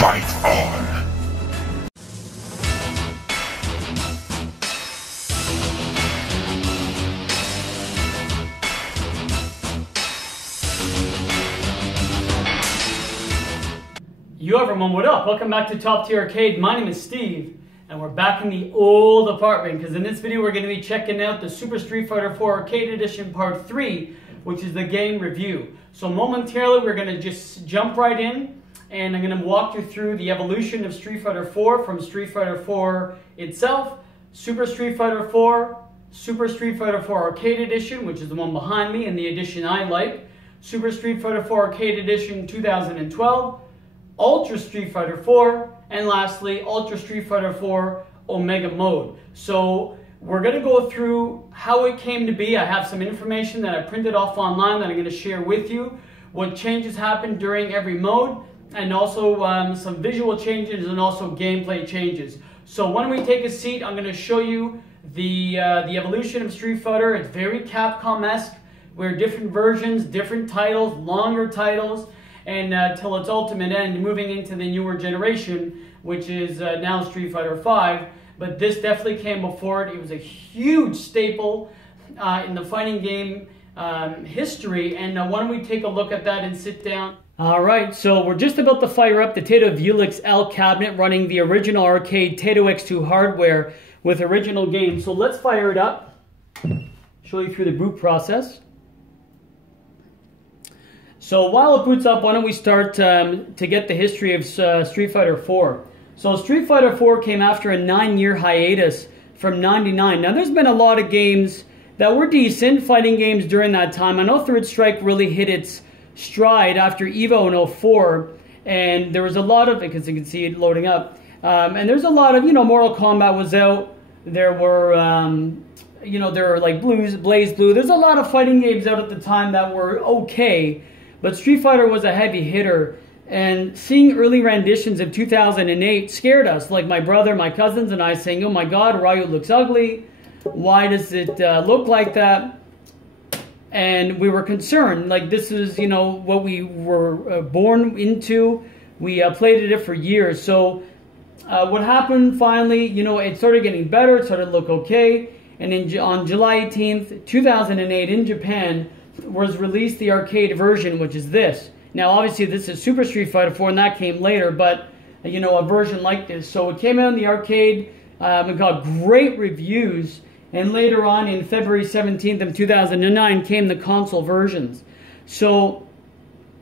Fight on! Yo everyone, what up? Welcome back to Top Tier Arcade. My name is Steve, and we're back in the old apartment because in this video we're going to be checking out the Super Street Fighter 4 Arcade Edition Part 3, which is the game review. So momentarily we're going to just jump right in, and I'm going to walk you through the evolution of Street Fighter 4 from Street Fighter 4 itself, Super Street Fighter 4, Super Street Fighter 4 Arcade Edition, which is the one behind me and the edition I like, Super Street Fighter 4 Arcade Edition 2012, Ultra Street Fighter 4, and lastly, Ultra Street Fighter 4 Omega Mode. So we're going to go through how it came to be. I have some information that I printed off online that I'm going to share with you, what changes happened during every mode, and also some visual changes and also gameplay changes. So why don't we take a seat? I'm going to show you the evolution of Street Fighter. It's very Capcom-esque, where different versions, different titles, longer titles, and till its ultimate end, moving into the newer generation, which is now Street Fighter V. But this definitely came before it. It was a huge staple in the fighting game history. And why don't we take a look at that and sit down. Alright, so we're just about to fire up the Taito Vuelix L cabinet running the original arcade Taito X2 hardware with original games. So let's fire it up, show you through the boot process. So while it boots up, why don't we start to get the history of Street Fighter 4. So Street Fighter 4 came after a 9-year hiatus from '99. Now there's been a lot of games that were decent, fighting games during that time. I know Third Strike really hit its stride after EVO in 04, and there was a lot of, because you can see it loading up, and there's a lot of, Mortal Kombat was out, there were, there were like Blaze Blue, there's a lot of fighting games out at the time that were okay. But Street Fighter was a heavy hitter, and seeing early renditions of 2008 scared us, like my brother, my cousins, and I, saying, oh my god, Ryu looks ugly, why does it look like that? And we were concerned, like this is, what we were born into. We played it for years. So what happened finally, it started getting better, it started to look okay, and on July 18th, 2008 in Japan, was released the arcade version, which is this. Now obviously this is Super Street Fighter 4 and that came later, but a version like this. So it came out in the arcade, it got great reviews, and later on in February 17th of 2009 came the console versions. So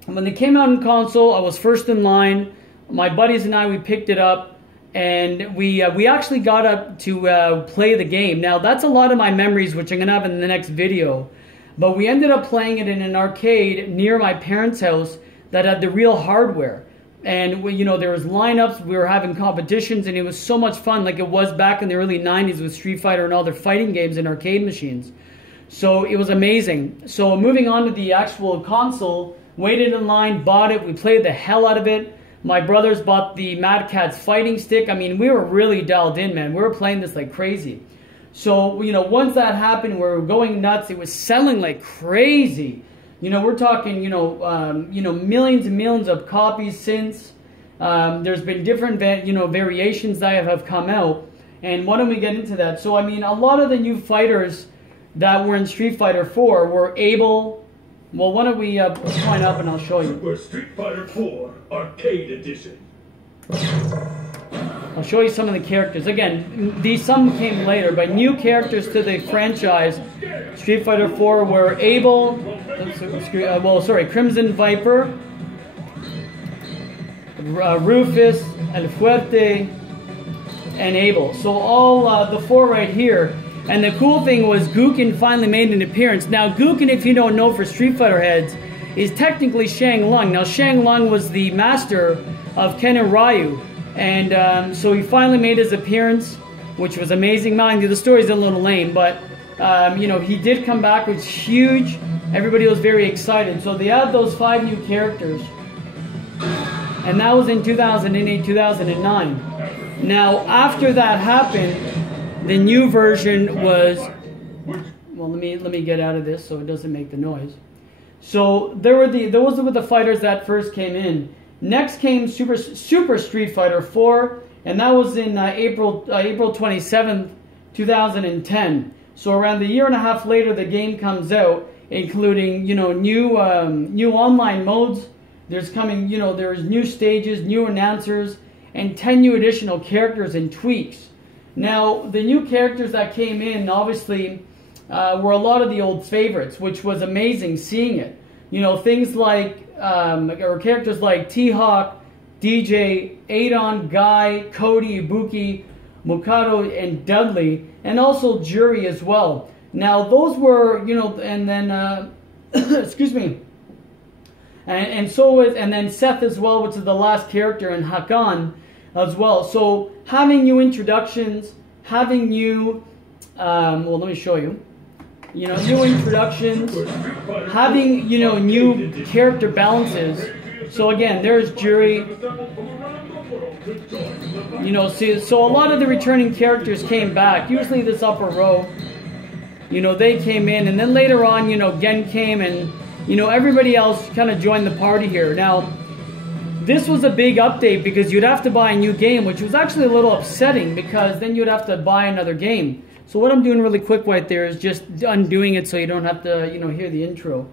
when they came out in console, I was first in line. My buddies and I, we picked it up, and we actually got up to play the game. Now that's a lot of my memories, which I'm going to have in the next video. But we ended up playing it in an arcade near my parents' house that had the real hardware. And, there was lineups, we were having competitions, and it was so much fun, like it was back in the early 90s with Street Fighter and all their fighting games and arcade machines. So it was amazing. So moving on to the actual console, waited in line, bought it, we played the hell out of it. My brothers bought the Mad Catz fighting stick. I mean, we were really dialed in, man. We were playing this like crazy. So, once that happened, we were going nuts. It was selling like crazy. We're talking, millions and millions of copies since. There's been different, variations that have come out. And why don't we get into that? So, I mean, a lot of the new fighters that were in Street Fighter 4 were able... Well, why don't we point up and I'll show you. Super Street Fighter 4 Arcade Edition. I'll show you some of the characters. Again, some came later, but new characters to the franchise. Street Fighter 4 were Abel, Crimson Viper, Rufus, El Fuerte, and Abel. So all the four right here. And the cool thing was Gouken finally made an appearance. Now Gouken, if you don't know for Street Fighter heads, is technically Shang Lung. Now Shang Lung was the master of Ken and Ryu. And so he finally made his appearance, which was amazing. Mind you, the story's a little lame, but, he did come back, which was huge. Everybody was very excited. So they had those 5 new characters. And that was in 2008, 2009. Now, after that happened, the new version was... Well, let me get out of this so it doesn't make the noise. So those were the fighters that first came in. Next came Super Street Fighter 4, and that was in April 27th, 2010. So around a year and a half later, the game comes out, including new online modes. There's coming there's new stages, new announcers, and 10 new additional characters and tweaks. Now the new characters that came in obviously were a lot of the old favorites, which was amazing seeing it. Things like or characters like T-Hawk, DJ, Adon, Guy, Cody, Ibuki, Mukado, and Dudley, and also Jury as well. Now those were, and then excuse me, and then Seth as well, which is the last character, and Hakan as well. So having new introductions, having new, well, let me show you. New introductions, having, new character balances. So again, there's Jury. So a lot of the returning characters came back. Usually this upper row, they came in. And then later on, Gen came and, everybody else kind of joined the party here. Now, this was a big update because you'd have to buy a new game, which was actually a little upsetting because then you'd have to buy another game. So what I'm doing really quick right there is just undoing it so you don't have to, hear the intro.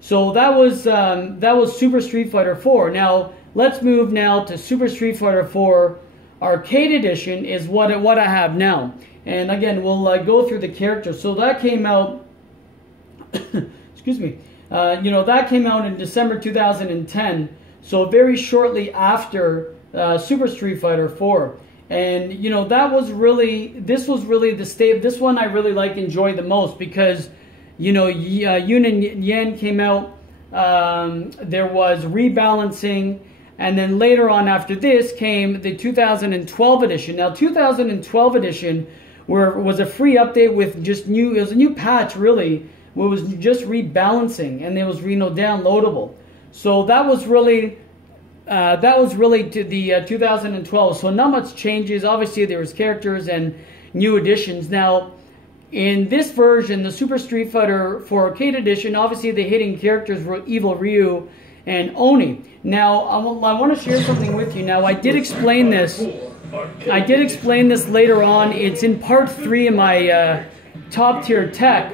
So that was Super Street Fighter 4. Now let's move now to Super Street Fighter 4 Arcade Edition is what I have now. And again, we'll go through the characters. So that came out, excuse me, that came out in December 2010. So very shortly after Super Street Fighter 4. And this was really the state. This one I really enjoyed the most because Yun and Yen came out. There was rebalancing, and then later on after this came the 2012 edition. Now 2012 edition was a free update with just new. It was a new patch really. It was just rebalancing, and it was downloadable. So that was really to the 2012. So not much changes. Obviously there was characters and new additions. Now in this version, the Super Street Fighter 4 Arcade Edition, obviously the hitting characters were Evil Ryu and Oni. Now I want to share something with you. Now I did explain this. Later on. It's in part 3 of my top tier tech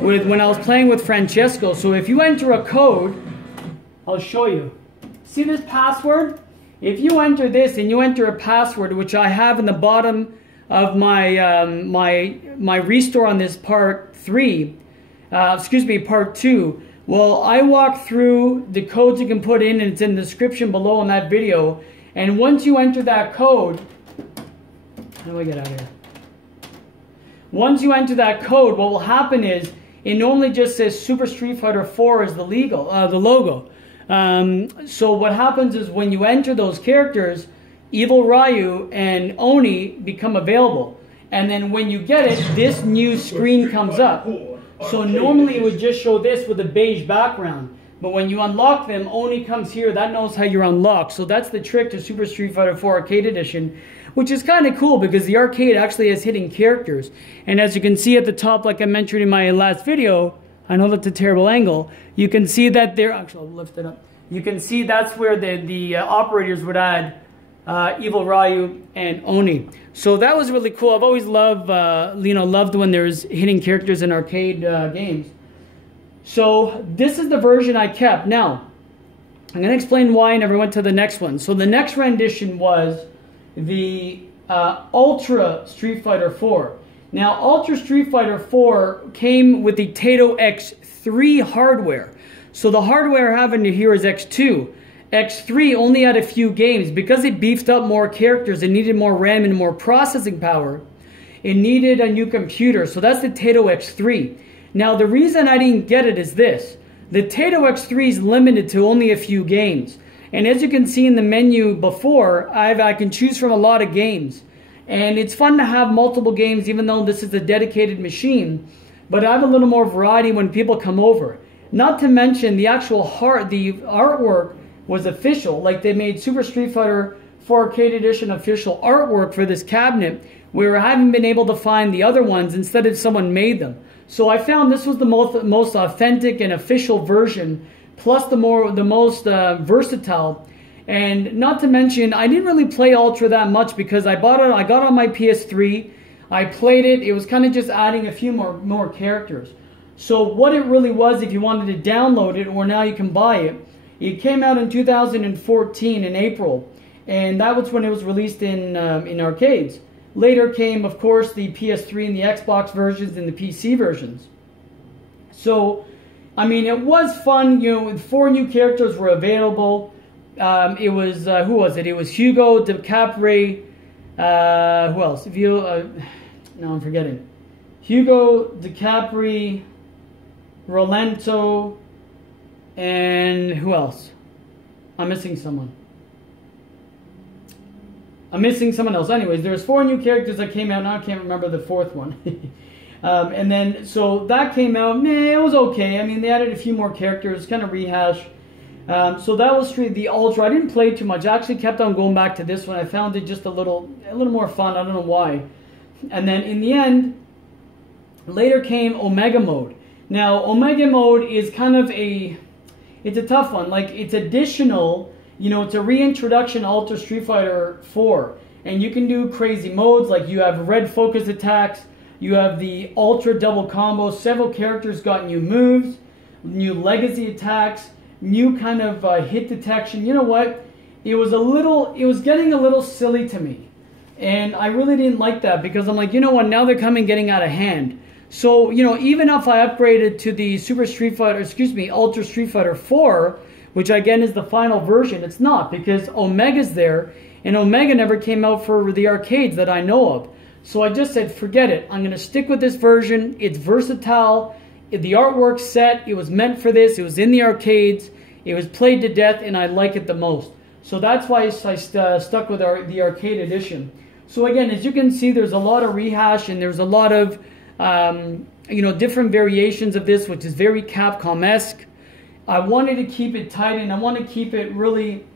when I was playing with Francesco. So if you enter a code, I'll show you. See this password? If you enter this and you enter a password, which I have in the bottom of my my restore on this part 3, part 2. Well, I walk through the codes you can put in, and it's in the description below on that video. And once you enter that code, how do I get out of here? Once you enter that code, what will happen is it normally just says Super Street Fighter 4 is the logo. So what happens is when you enter those characters, Evil Ryu and Oni become available. And then when you get it, this new screen comes up. So normally it would just show this with a beige background. But when you unlock them, Oni comes here. That knows how you're unlocked. So that's the trick to Super Street Fighter 4 Arcade Edition, which is kind of cool because the arcade actually has hidden characters. And as you can see at the top, like I mentioned in my last video, I know that's a terrible angle. You can see that there. Actually, I'll lift it up. You can see that's where the operators would add Evil Ryu and Oni. So that was really cool. I've always loved when there's hidden characters in arcade games. So this is the version I kept. Now, I'm going to explain why I never went to the next one. So the next rendition was the Ultra Street Fighter 4. Now, Ultra Street Fighter 4 came with the Taito X3 hardware. So the hardware I have in here is X2. X3 only had a few games. Because it beefed up more characters, it needed more RAM and more processing power. It needed a new computer. So that's the Taito X3. Now, the reason I didn't get it is this. The Taito X3 is limited to only a few games. And as you can see in the menu before, I can choose from a lot of games. And it's fun to have multiple games even though this is a dedicated machine. But I have a little more variety when people come over. Not to mention the actual the artwork was official. Like they made Super Street Fighter 4 Arcade Edition official artwork for this cabinet where I haven't been able to find the other ones. Instead of someone made them. So I found this was the most authentic and official version, plus the most versatile. And not to mention, I didn't really play Ultra that much because I got on my PS3, I played it, it was kind of just adding a few more characters. So what it really was, if you wanted to download it, or now you can buy it, it came out in 2014 in April, and that was when it was released in arcades. Later came, of course, the PS3 and the Xbox versions and the PC versions. So, I mean, it was fun. You know, 4 new characters were available. It was, who was it? It was Hugo, DiCaprio, who else? If you, no, I'm forgetting. Hugo, DiCaprio, Rolento, and who else? I'm missing someone. I'm missing someone else. Anyways, there's 4 new characters that came out. Now I can't remember the 4th one. And then, so that came out. It was okay. I mean, they added a few more characters, kind of rehash. So that was the Ultra. I didn't play too much. I actually kept on going back to this one. I found it just a little more fun. I don't know why. And then in the end, later came Omega Mode. Now, Omega Mode is kind of it's a tough one. Like, it's additional, you know, it's a reintroduction to Ultra Street Fighter 4. And you can do crazy modes, like you have red focus attacks, you have the Ultra double combo, several characters got new moves, new legacy attacks, new kind of hit detection. You know what? It was getting a little silly to me. And I really didn't like that, because I'm like, you know what, now they're getting out of hand. So, you know, even if I upgraded to the Ultra Street Fighter 4, which again is the final version, it's not, because Omega's there, and Omega never came out for the arcades that I know of. So I just said, forget it. I'm going to stick with this version. It's versatile. The artwork's set. It was meant for this. It was in the arcades. It was played to death, and I like it the most. So that's why I stuck with the arcade edition. So again, as you can see, there's a lot of rehash, and there's a lot of you know, different variations of this, which is very Capcom-esque. I wanted to keep it tight, and I want to keep it really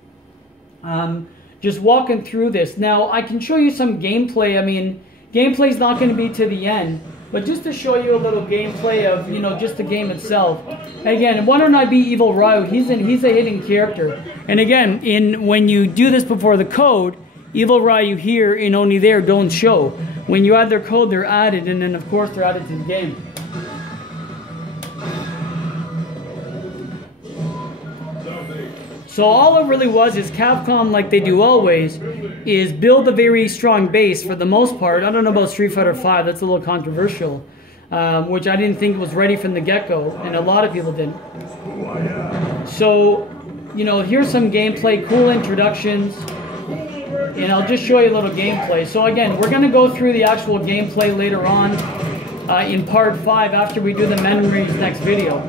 just walking through this. Now, I can show you some gameplay. I mean, gameplay is not going to be to the end, but just to show you a little gameplay of, you know, just the game itself. Again, why don't I be Evil Ryu? He's a hidden character. And again, when you do this before the code, Evil Ryu here and only there don't show. When you add their code, they're added, and then of course they're added to the game. So all it really was is Capcom, like they do always, is build a very strong base for the most part. I don't know about Street Fighter V, that's a little controversial, which I didn't think was ready from the get-go, and a lot of people didn't. So, you know, here's some gameplay, cool introductions, and I'll just show you a little gameplay. So again, we're going to go through the actual gameplay later on in part 5 after we do the memories next video.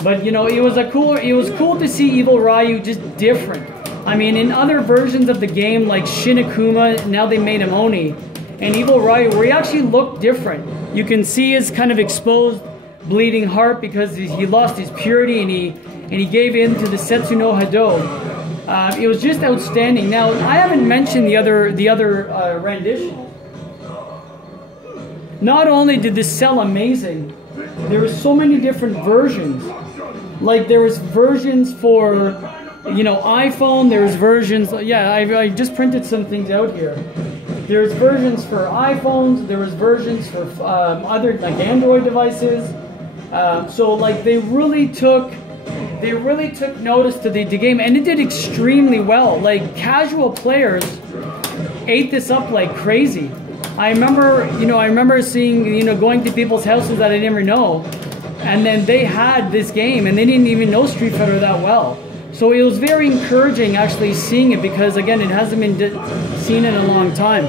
But you know, it was cool to see Evil Ryu just different. I mean, in other versions of the game, like Shin Akuma, now they made him Oni, and Evil Ryu, where he actually looked different. You can see his kind of exposed, bleeding heart because he lost his purity, and he gave in to the Setsu no Hado. It was just outstanding. Now, I haven't mentioned the other renditions. Not only did this sell amazing, there were so many different versions. Like, there was versions for, you know, iPhone. There was versions. Yeah, I just printed some things out here. There's versions for iPhones. There was versions for other, like, Android devices. So like they really took notice to the game, and it did extremely well. Like, casual players ate this up like crazy. I remember seeing, going to people's houses that I didn't even know, and then they had this game and they didn't even know Street Fighter that well. So it was very encouraging actually seeing it, because again, it hasn't been seen in a long time.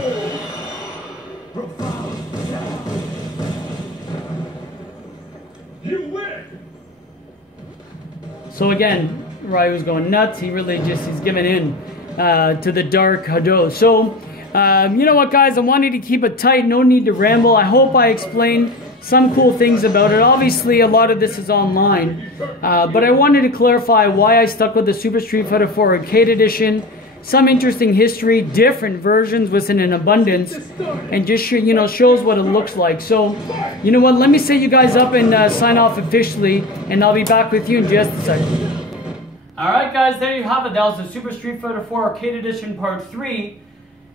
So again, Ryu's going nuts. He really he's giving in to the dark Hado. So, you know what, guys? I wanted to keep it tight. No need to ramble. I hope I explained some cool things about it. Obviously, a lot of this is online. But I wanted to clarify why I stuck with the Super Street Fighter 4 Arcade Edition. Some interesting history, different versions within an abundance, and just shows what it looks like. So, you know what? Let me set you guys up and sign off officially, and I'll be back with you in just a second. Alright guys, there you have it. That was the Super Street Fighter 4 Arcade Edition Part 3,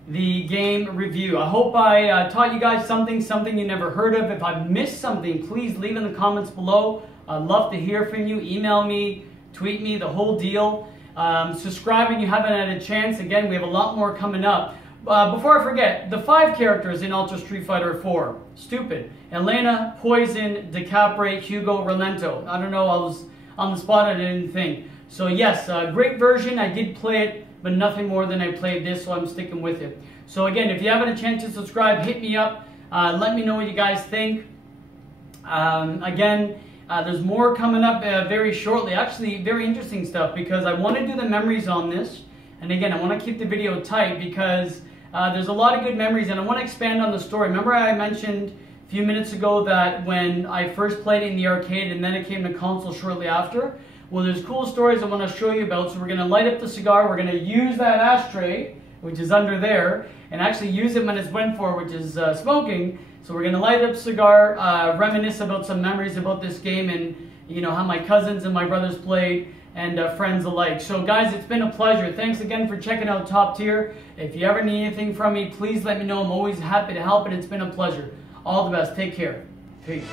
the game review. I hope I taught you guys something you never heard of. If I've missed something, please leave in the comments below. I'd love to hear from you. Email me, tweet me, the whole deal. Subscribe if you haven't had a chance. Again, we have a lot more coming up. Before I forget, the 5 characters in Ultra Street Fighter 4. Stupid. Elena, Poison, DeCapre, Hugo, Rolento. I don't know, I was on the spot, I didn't think. So yes, great version. I did play it, but nothing more than I played this, so I'm sticking with it. So again, if you haven't a chance to subscribe, hit me up. Let me know what you guys think. Again, there's more coming up very shortly. Actually, very interesting stuff, because I want to do the memories on this. And again, I want to keep the video tight because there's a lot of good memories, and I want to expand on the story. Remember I mentioned a few minutes ago that when I first played it in the arcade and then it came to console shortly after? Well, there's cool stories I want to show you about. So we're going to light up the cigar. We're going to use that ashtray, which is under there, and actually use it when it's went for, which is smoking. So we're going to light up cigar, reminisce about some memories about this game, and you know how my cousins and my brothers played, and friends alike. So guys, it's been a pleasure. Thanks again for checking out Top Tier. If you ever need anything from me, please let me know. I'm always happy to help, and it's been a pleasure. All the best. Take care. Peace.